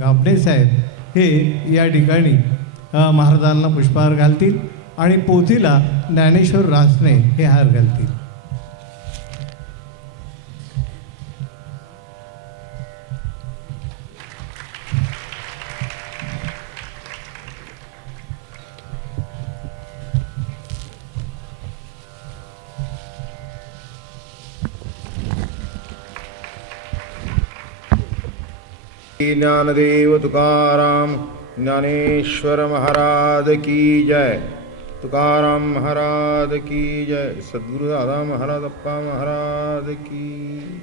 गाबणे साहेब हे या ठिकाणी महाराजांना पुष्पहार घालतील आणि पोथीला ज्ञानेश्वर रासने हे हार घालतील. ज्ञानदेव तुकाराम ज्ञानेश्वर महाराज की जय. तुकाराम महाराज की जय. सद्गुरु दादा महाराज अप्पा महाराज की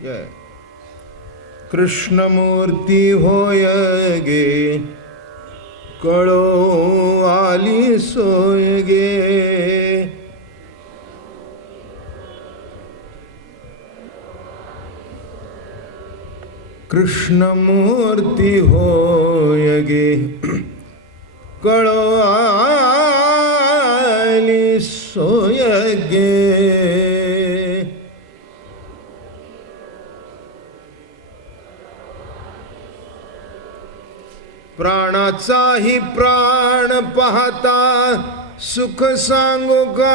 जय. कृष्णमूर्ती होय गे कळो आली सोय गे. कृष्णमूर्ती होय गे कळो आली सोय गे. प्राणाचाही प्राण पाहता सुख सांगू काय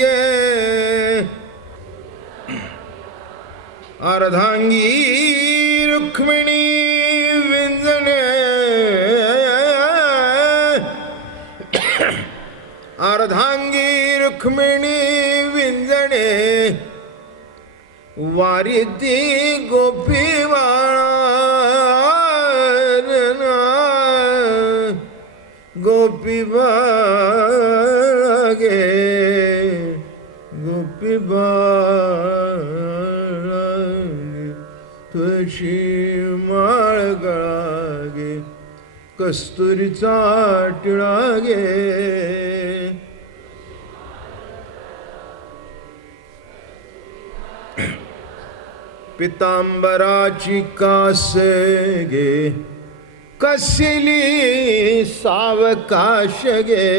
गे. अर्धांगी रुक्मिणी विंजणे अर्धांगी रुक्मिणी विंजणे वारिती गोपी बाळा गोपी बाळा गे गोपी बाळा तुळशी माळ गळा गे कस्तुरीचा टिळा गे. पितांबराची कास गे कसली सावकाश गे.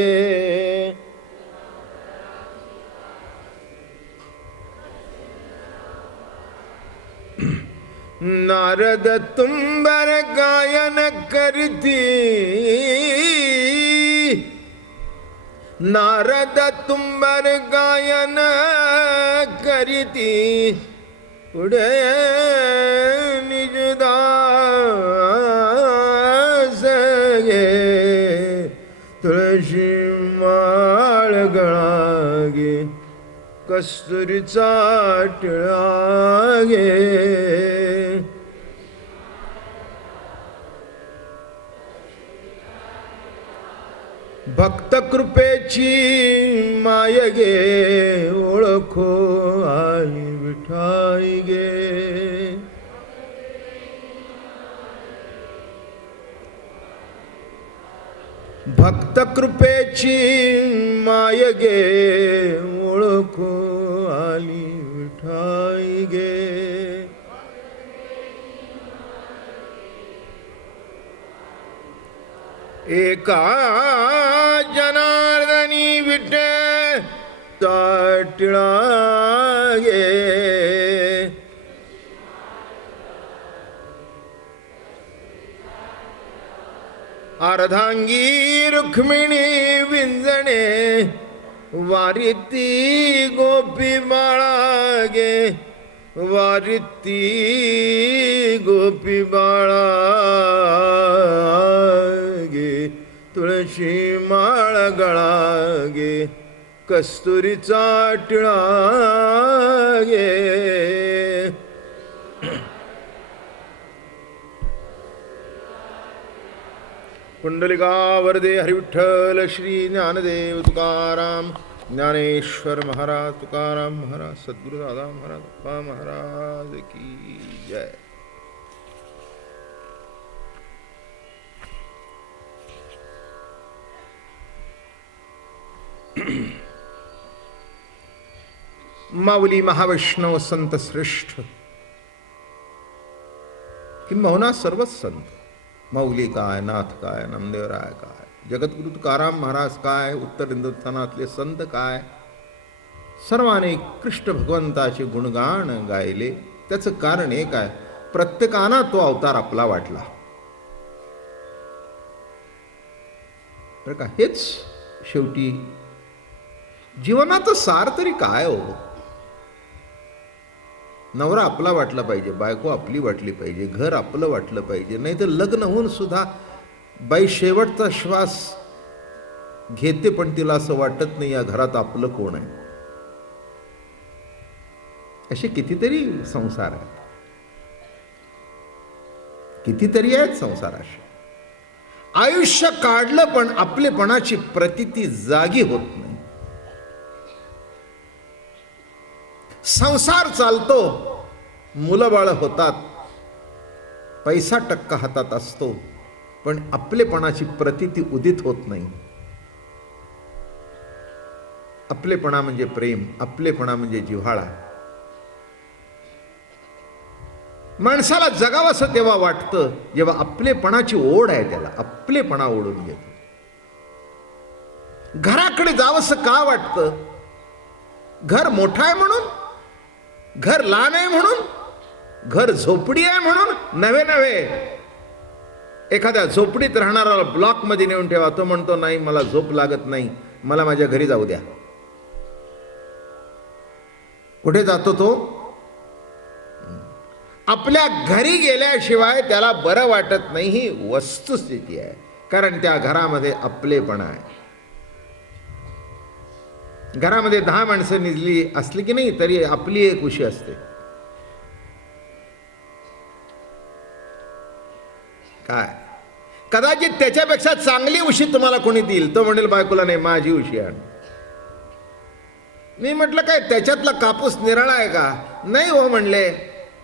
नारद तुंबर गायन करती नारद तुंबर गायन करती पुढे निजदास गे तुळशी माळ गळा गे कस्तुरीचा टिळा गे. भक्त कृपेची माय गे ओळखो आई विठाई गे. भक्त कृपेची माय गे ओळखो आली विठाई गे. एका जनार्दनी विठ्ठला टिळा गे. अर्धांगी रुक्मिणी विंजणे वारिती गोपी बाळा गे वारिती गोपी बाळा गे तुळशी माळ गळा गे कस्तुरीचा टिळा गे. कुंडलिका वरदे हरिविठ्ठल श्री ज्ञानदेव तुकाराम ज्ञानेश्वर महाराज तुकाराम महाराज सद्गुरु दादा महाराज अप्पा महाराज की जय. माऊली महावैष्णव संत श्रेष्ठ किंबहुना सर्वच संत माऊली काय नाथ काय नामदेवराय काय जगद्गुरु तुकाराम महाराज काय उत्तर हिंदुस्थानातले संत काय सर्वांनी कृष्ण भगवंताचे गुणगान गायले. त्याचं कारण एक आहे प्रत्येकानं तो अवतार आपला वाटला. बरं का, हेच शेवटी जीवनाचं सार तरी काय हो. नवरा आपला वाटला पाहिजे, बायको आपली वाटली पाहिजे, घर आपलं वाटलं पाहिजे. नाही तर लग्न होऊन सुद्धा बाई शेवटचा श्वास घेते पण तिला असं वाटत नाही या घरात आपलं कोण आहे. असे कितीतरी संसार आहेत, कितीतरी आहेत संसार असे. आयुष्य काढलं पण आपलेपणाची प्रतीती जागी होत नाही. संसार चालतो, मुलं बाळ होतात, पैसा टक्का हातात असतो, पण आपलेपणाची प्रतीती उदित होत नाही. आपलेपणा म्हणजे प्रेम, आपलेपणा म्हणजे जिव्हाळा. माणसाला जगावंसं तेव्हा वाटतं जेव्हा आपलेपणाची ओढ आहे, त्याला आपलेपणा ओढून घेतो. घराकडे जावंसं का वाटतं? घर मोठं आहे म्हणून, घर लहान आहे म्हणून, घर झोपडी आहे म्हणून नव्हे नव्हे. एखाद्या झोपडीत राहणारा ब्लॉक मध्ये नेऊन ठेवा, तो म्हणतो नाही मला झोप लागत नाही, मला माझ्या घरी जाऊ द्या. कुठे जातो तो? आपल्या घरी गेल्याशिवाय त्याला बरं वाटत नाही. ही वस्तुस्थिती आहे, कारण त्या घरामध्ये आपलेपणा आहे. घरामध्ये 10 माणसं निजली असली की नाही तरी आपली एक उशी असते. काय कदाचित त्याच्यापेक्षा चांगली उशी तुम्हाला कोणी देईल, तो म्हणेल बायकोला नाही माझी उशी आण. मी म्हटलं काय त्याच्यातला कापूस निराळा आहे का? नाही हो म्हणले,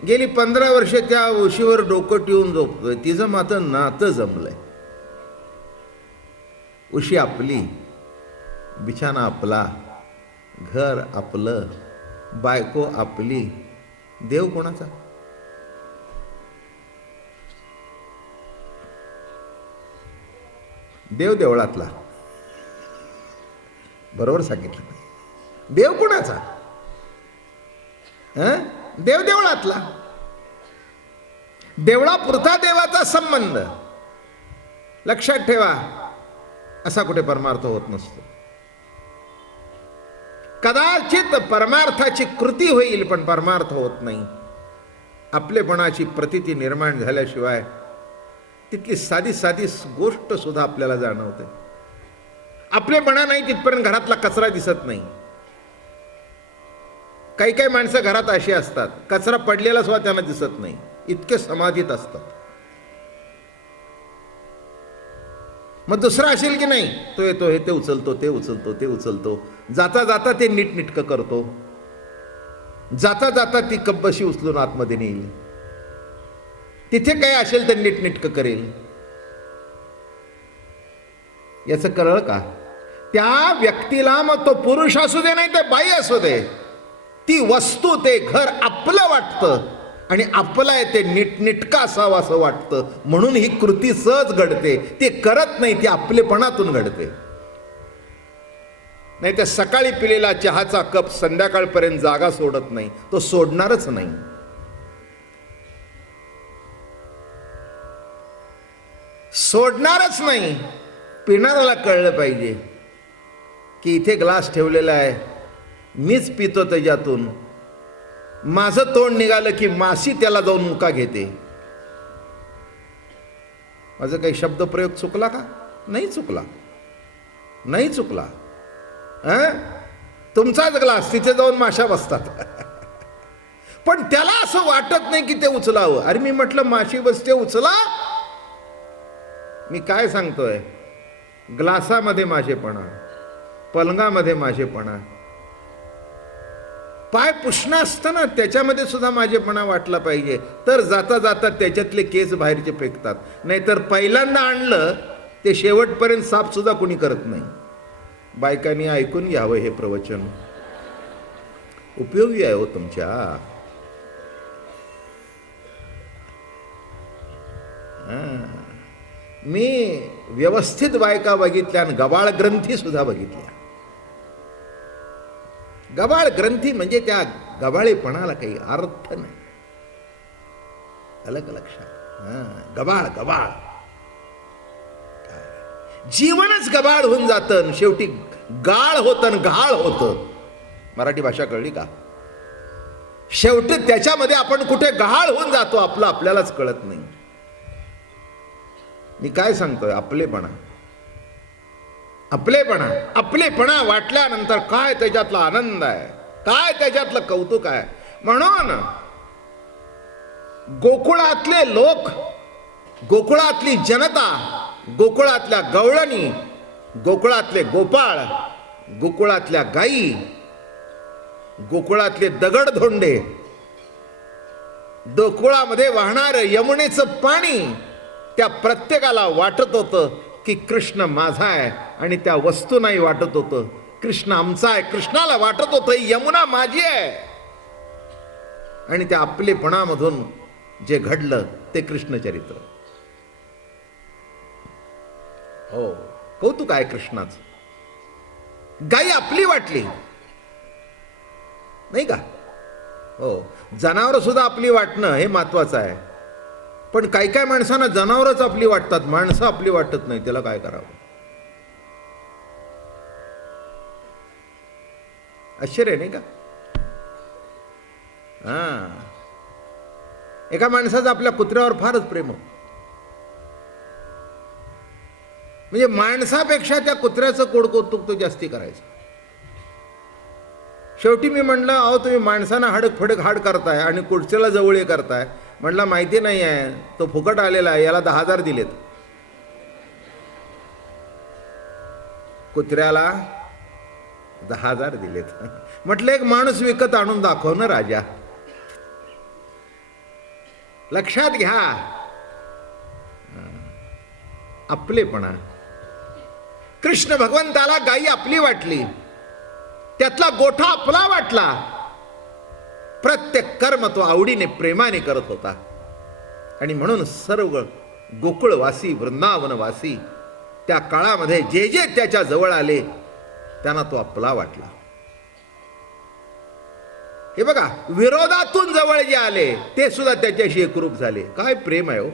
गेली 15 वर्ष त्या उशीवर डोकं ठेवून झोपतोय, तिचं मात्र नातं जमलंय. उशी आपली, बिछाना आपला, घर आपलं, बायको आपली, देव कोणाचा? देव देवळातला. बरोबर सांगितलं. देव कोणाचा? देव देवळातला. देवळापुरता देवाचा संबंध. लक्षात ठेवा, असा कुठे परमार्थ होत नसतो. कदाचित परमार्थाची कृती होईल पण परमार्थ होत नाही. आपलेपणाची प्रतीती निर्माण झाल्याशिवाय तिथली साधी साधी गोष्ट सुद्धा आपल्याला जाणवते. आपलेपणा नाही तिथपर्यंत घरातला कचरा दिसत नाही. काही काही माणसं घरात अशी असतात, कचरा पडलेला सुद्धा त्यांना दिसत नाही, इतके समाधीत असतात. मग दुसरा असेल की नाही, तो येतो हे ते उचलतो, ते उचलतो, ते उचलतो, जाता जाता ते नीटनीटकं करतो, जाता जाता ती कब्बशी उचलून आतमध्ये नेईल, तिथे काय असेल तर नीटनीटकं करेल. याचं कळलं का? त्या व्यक्तीला, मग तो पुरुष असू दे नाही तर बाई असू दे, ती वस्तू ते घर आपलं वाटतं आणि आपलं आहे ते नीटनीटका असावं असं वाटतं. म्हणून ही कृती सहज घडते. ते करत नाही, ती आपलेपणातून घडते. नाही तर सकाळी पिलेला चहाचा कप संध्याकाळपर्यंत जागा सोडत नाही, तो सोडणारच नाही. सोडणारच नाही. पिणाऱ्याला कळलं पाहिजे की इथे ग्लास ठेवलेला आहे, मीच पितो त्याच्यातून, माझं तोंड निघालं की माशी त्याला जाऊन मुका घेते. माझं काही शब्दप्रयोग चुकला का? नाही चुकला, नाही चुकला. तुमचाच ग्लास, तिथे जाऊन माशा बसतात. पण त्याला असं वाटत नाही की ते उचलावं. अरे मी म्हटलं माशी बसते, उचला. मी काय सांगतोय? ग्लासामध्ये माझेपणा, पलंगामध्ये माझेपणा, पाय पुसणं असतं ना त्याच्यामध्ये सुद्धा माझेपणा वाटला पाहिजे. तर जाता जाता त्याच्यातले केस बाहेरचे फेकतात. नाहीतर पहिल्यांदा आणलं ते शेवटपर्यंत साफ सुद्धा कोणी करत नाही. बायकांनी ऐकून घ्यावं हे प्रवचन, उपयोगी आहे हो तुमच्या. मी व्यवस्थित बायका बघितल्या आणि गबाळ ग्रंथी सुद्धा बघितल्या. गबाळ ग्रंथी म्हणजे त्या गबाळेपणाला काही अर्थ नाही. अलग लक्षात. गबाळ गबाळ, जीवनच गबाळ होऊन जातं, शेवटी गाळ होतं, घाळ होतं. मराठी भाषा कळली का? शेवटी त्याच्यामध्ये आपण कुठे गहाळ होऊन जातो, आपलं आपल्यालाच कळत नाही. मी काय सांगतोय? आपलेपणा. आपलेपणा आपलेपणा वाटल्यानंतर काय त्याच्यातला आनंद आहे, काय त्याच्यातलं कौतुक आहे. म्हणून गोकुळातले लोक, गोकुळातली जनता, गोकुळातल्या गवळणी, गोकुळातले गोपाळ, गोकुळातल्या गायी, गोकुळातले दगडधोंडे, गोकुळामध्ये वाहणारं यमुनेचं पाणी, त्या प्रत्येकाला वाटत होतं की कृष्ण माझा आहे. आणि त्या वस्तूंनाही वाटत होतं कृष्ण आमचा आहे. कृष्णाला वाटत होतं यमुना माझी आहे. आणि त्या आपलेपणामधून जे घडलं ते कृष्णचरित्र. हो, कौतुक आहे कृष्णाचं. गाई आपली वाटली नाही का? हो, जनावर सुद्धा आपली वाटणं हे महत्वाचं आहे. पण काही काही माणसांना जनावरच आपली वाटतात, माणसं आपली वाटत नाही. त्याला काय करावं? आश्चर्य नाही का? एका माणसाचं आपल्या कुत्र्यावर फारच प्रेम होतं. म्हणजे माणसापेक्षा त्या कुत्र्याचं कोडकौतुक तो जास्ती करायचं. शेवटी मी म्हणलं, अहो तुम्ही माणसांना हाडक फडक हाड करताय आणि कुठच्याला जवळ करताय. म्हणलं माहिती नाही आहे, तो फुकट आलेला आहे, याला 10,000 दिलेत. कुत्र्याला 10,000 दिलेत. म्हटलं एक माणूस विकत आणून दाखव ना राजा. लक्षात घ्या, आपलेपणा. कृष्ण भगवंताला गायी आपली वाटली, त्यातला गोठा आपला वाटला. प्रत्येक कर्म तो आवडीने प्रेमाने करत होता. आणि म्हणून सर्व गोकुळवासी, वृंदावनवासी त्या काळामध्ये जे जे त्याच्या जवळ आले त्यांना तो आपला वाटला. हे बघा, विरोधातून जवळ जे आले ते सुद्धा त्याच्याशी एकरूप झाले. काय प्रेम आहे हो,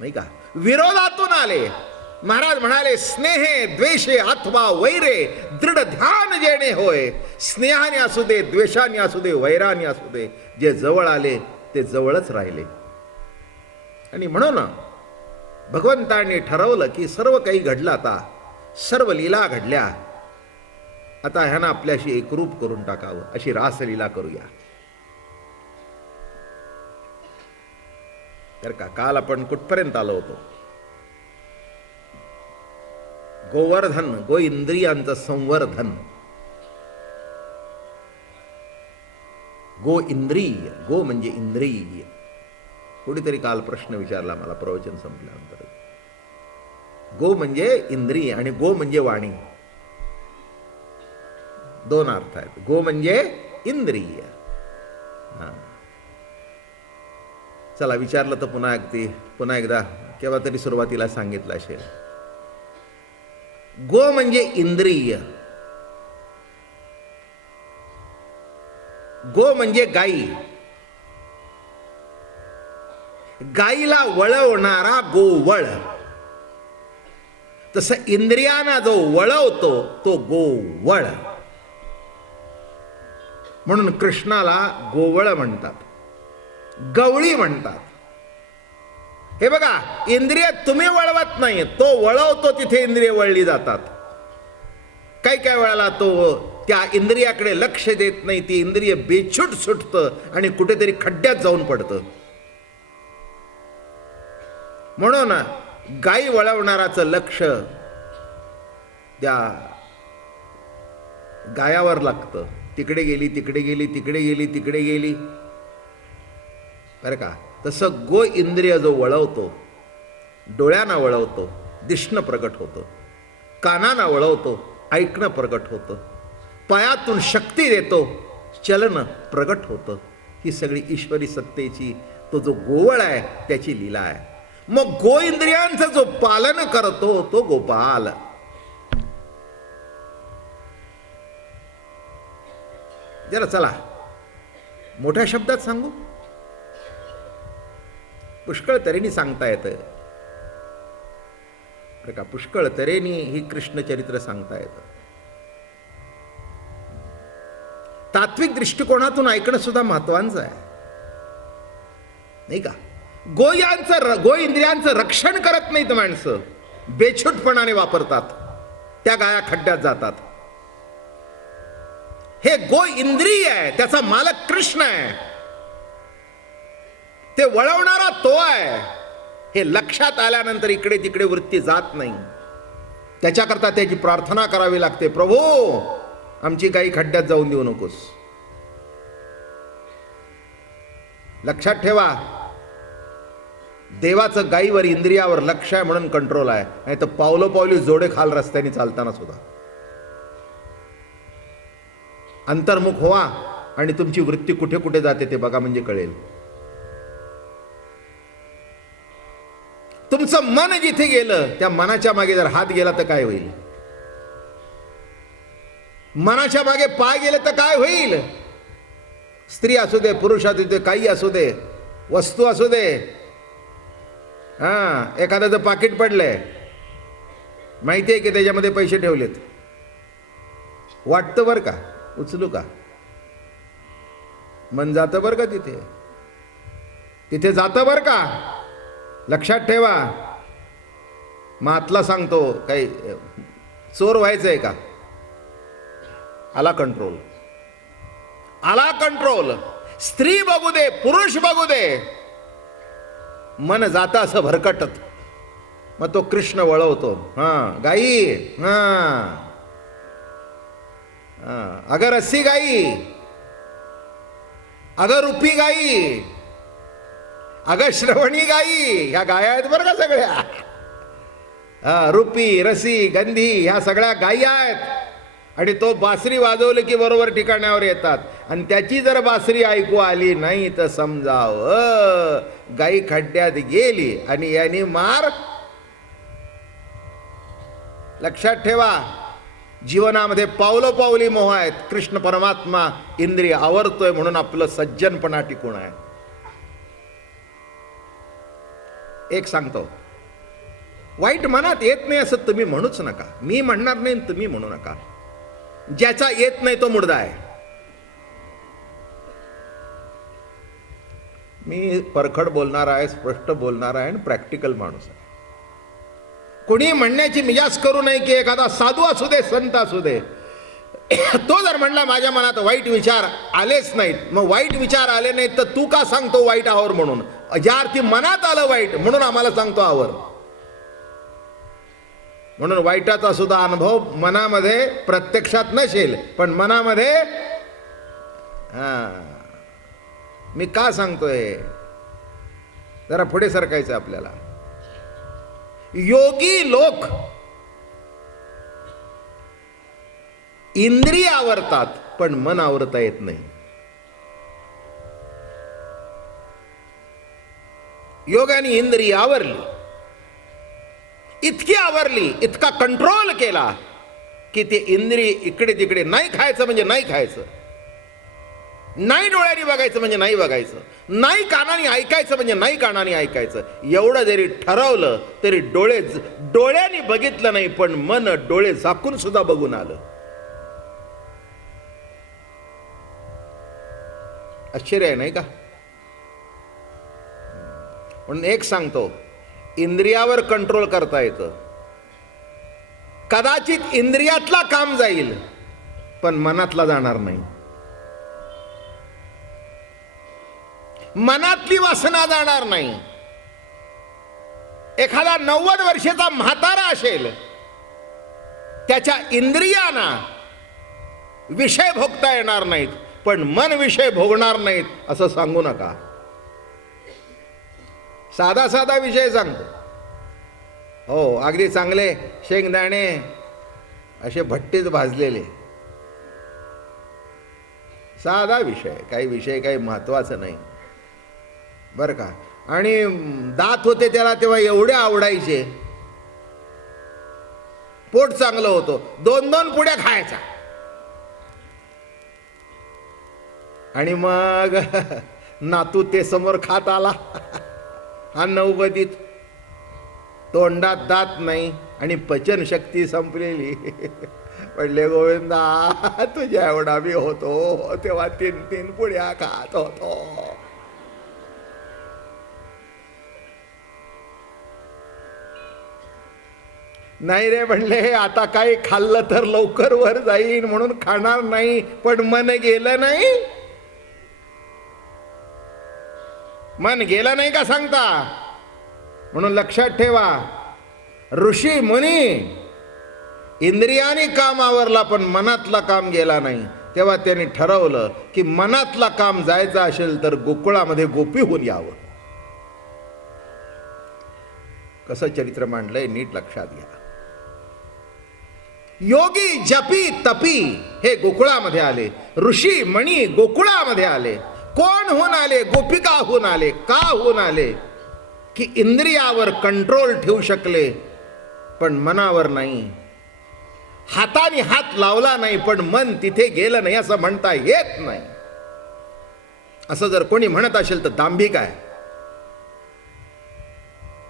नाही का? विरोधातून आले. महाराज म्हणाले, स्नेहे द्वेषे अथवा वैरे दृढ ध्यान जेणे होय. स्नेहाने असू दे, द्वेषाने असू दे, वैराने असू दे, जे जवळ आले ते जवळच राहिले. आणि म्हणून भगवंतांनी ठरवलं की सर्व काही घडलं, आता सर्व लीला घडल्या, आता ह्यांना आपल्याशी एकरूप करून टाकावं, अशी रासलीला करूया. तर का काल आपण कुठपर्यंत आलो होतो? गोवर्धन, गो इंद्रियांचं संवर्धन. गो इंद्रिय, गो म्हणजे इंद्रिय. कोणीतरी काल प्रश्न विचारला मला प्रवचन संपल्यानंतर. गो म्हणजे इंद्रिय आणि गो म्हणजे वाणी. दोन अर्थ आहेत. गो म्हणजे इंद्रिय. चला, विचारलं तर पुन्हा एकदा केव्हा तरी सुरुवातीला सांगितलं असेल. गो म्हणजे इंद्रिय, गो म्हणजे गाई. गाईला वळवणारा गोवळ. तसं इंद्रियांना जो वळवतो तो गोवळ. म्हणून कृष्णाला गोवळ म्हणतात, गवळी म्हणतात. हे बघा, इंद्रिय तुम्ही वळवत नाही, तो वळवतो, तिथे इंद्रिय वळली जातात. काही काही वेळेला तो त्या इंद्रियाकडे लक्ष देत नाही, ती इंद्रिय बेछूट सुटतं आणि कुठेतरी खड्ड्यात जाऊन पडतं. म्हणून गाई वळवणाराचं लक्ष त्या गायावर लागतं. तिकडे गेली, तिकडे गेली, तिकडे गेली, तिकडे गेली, बरं का? तसं गो इंद्रिय जो वळवतो, डोळ्यांना वळवतो, दिसणं प्रगट होतं, कानांना वळवतो, ऐकणं प्रगट होतं, पायातून शक्ती देतो, चलन प्रगट होतं. ही सगळी ईश्वरी सत्तेची तो जो गोवळ आहे त्याची लीला आहे. मग गो इंद्रियांचं जो पालन करतो तो गोपाल. जरा चला मोठ्या शब्दात सांगू? पुष्कळ तऱ्हेनी सांगता येतं बरं का. पुष्कळ तऱ्हेनी ही कृष्णचरित्र सांगता येतं. तात्विक दृष्टिकोनातून ऐकणं सुद्धा महत्वाचं आहे, नाही का. गो इंद्रियांचं रक्षण करत नाहीत माणसं, बेछूटपणाने वापरतात, त्या गाया खड्ड्यात जातात. हे गो इंद्रिय आहे, त्याचा मालक कृष्ण आहे, ते वळवणारा तो आहे. हे लक्षात आल्यानंतर इकडे तिकडे वृत्ती जात नाही. त्याच्याकरता त्याची प्रार्थना करावी लागते, प्रभू आमची गाई खड्ड्यात जाऊन देऊ नकोस. लक्षात ठेवा, देवाचं गाईवर इंद्रियावर लक्ष आहे म्हणून कंट्रोल आहे, नाही तर पावलोपावली जोडे खाल रस्त्याने चालताना सुद्धा. अंतर्मुख व्हा आणि तुमची वृत्ती कुठे कुठे जाते ते बघा, म्हणजे कळेल. तुमचं मन जिथे गेलं त्या मनाच्या मागे जर हात गेला तर काय होईल? मनाच्या मागे पाय गेले तर काय होईल? स्त्री असू दे, पुरुष असू दे, काही असू दे, वस्तू असू दे. एखाद्याचं पाकिट पडलंय, माहिती आहे की त्याच्यामध्ये पैसे ठेवलेत, वाटतं बरं का उचलू का, मन जातं बरं का, तिथे जातं बरं का. लक्षात ठेवा. मातला सांगतो, काही चोर व्हायचंय का? आला कंट्रोल, आला कंट्रोल. स्त्री बघू दे, पुरुष बघू दे, मन जाता असं भरकटत, मग तो कृष्ण वळवतो. गाई, अगर रस्सी गाई, अगर रुपी गाई, अगर श्रवणी गाई, ह्या गाया आहेत बरं का सगळ्या. रुपी, रसी, गंधी, ह्या सगळ्या गायी आहेत. आणि तो बासरी वाजवलं की बरोबर ठिकाणावर येतात. आणि त्याची जर बासरी ऐकू आली नाही तर समजाव गाई खड्ड्यात गेली आणि याने मार. लक्षात ठेवा, जीवनामध्ये पावलोपावली मोह आहेत. कृष्ण परमात्मा इंद्रिय आवरतोय म्हणून आपलं सज्जनपणा टिकून आहे. एक सांगतो, वाईट मनात येत नाही असं तुम्ही म्हणूच नका. मी म्हणणार नाही, तुम्ही म्हणू नका. ज्याचा येत नाही तो मुर्दा आहे. मी परखड बोलणार आहे, स्पष्ट बोलणार आहे आणि प्रॅक्टिकल माणूस आहे. कोणी म्हणण्याची मिजाज करू नये की एखादा साधू असू दे, संत असू दे, तो जर म्हणला माझ्या मनात वाईट विचार आलेच नाहीत, मग वाईट विचार आले नाहीत तर तू का सांगतो वाईट आवर म्हणून? ज्या अर्थी मनात आलं वाईट म्हणून आम्हाला सांगतो आवर. म्हणून वाईटाचा सुद्धा अनुभव मनामध्ये प्रत्यक्षात नसेल, पण मनामध्ये मी का सांगतोय, जरा पुढे सरकायचं आपल्याला. योगी लोक इंद्रिय आवरतात पण मन आवरता येत नाही. योगाने इंद्रिय आवरली, इतकी आवरली, इतका कंट्रोल केला की ते इंद्रिय इकडे तिकडे, नाही खायचं म्हणजे नाही खायचं, नाही डोळ्यांनी बघायचं म्हणजे नाही बघायचं, नाही कानाने ऐकायचं म्हणजे नाही कानाने ऐकायचं. एवढं जरी ठरवलं तरी डोळ्यांनी बघितलं नाही, पण मन डोळे झाकून सुद्धा बघून आलं. आश्चर्य आहे नाही का? म्हणून एक सांगतो, इंद्रियावर कंट्रोल करता येतं. कदाचित इंद्रियातला काम जाईल पण मनातला जाणार नाही. मनातली वासना जाणार नाही. एखादा 90 वर्षाचा म्हातारा असेल, त्याच्या इंद्रियांना विषय भोगता येणार नाहीत पण मन विषय भोगणार नाहीत असं सांगू नका. साधा साधा विषय सांगतो. हो, अगदी चांगले शेंगदाणे असे भट्टीत भाजलेले, साधा विषय, काही विषय काही महत्वाचं नाही बरं का. आणि दात होते त्याला तेव्हा एवढे आवडायचे, पोट चांगलं होतं, 2-2 पुड्या खायचा. आणि मग नातू ते समोर खात आला हा नवबदीत, तोंडात दात नाही आणि पचनशक्ती संपलेली. पडले गोविंदा तुझ्या एवढा मी होतो तेव्हा 3-3 पुड्या खात होतो. नाही रे म्हणले, आता काही खाल्लं तर लवकर वर जाईन म्हणून खाणार नाही, पण मन गेलं नाही. मन गेलं नाही का सांगता, म्हणून लक्षात ठेवा, ऋषी मुनी इंद्रियाने काम आवरला पण मनातला काम गेला नाही. तेव्हा त्यांनी ठरवलं की मनातला काम जायचं असेल तर गोकुळामध्ये गोपी होऊन यावं. कसं चरित्र मांडलंय नीट लक्षात घ्या. योगी जपी तपी हे गोकुळामध्ये आले, ऋषी मणी गोकुळामध्ये आले. कोण होऊन आले? गोपिका होऊन आले. का होऊन आले? की इंद्रियावर कंट्रोल ठेवू शकले पण मनावर नाही. हाताने हात लावला नाही पण मन तिथे गेलं नाही असं म्हणता येत नाही. असं जर कोणी म्हणत असेल तर दांभिक आहे.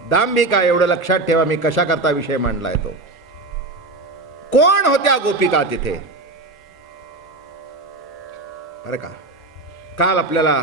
दांभिक आहे एवढं लक्षात ठेवा. मी कशा करता विषय मांडलाय तो. कोण होत्या गोपिका तिथे? बरं का, काल आपल्याला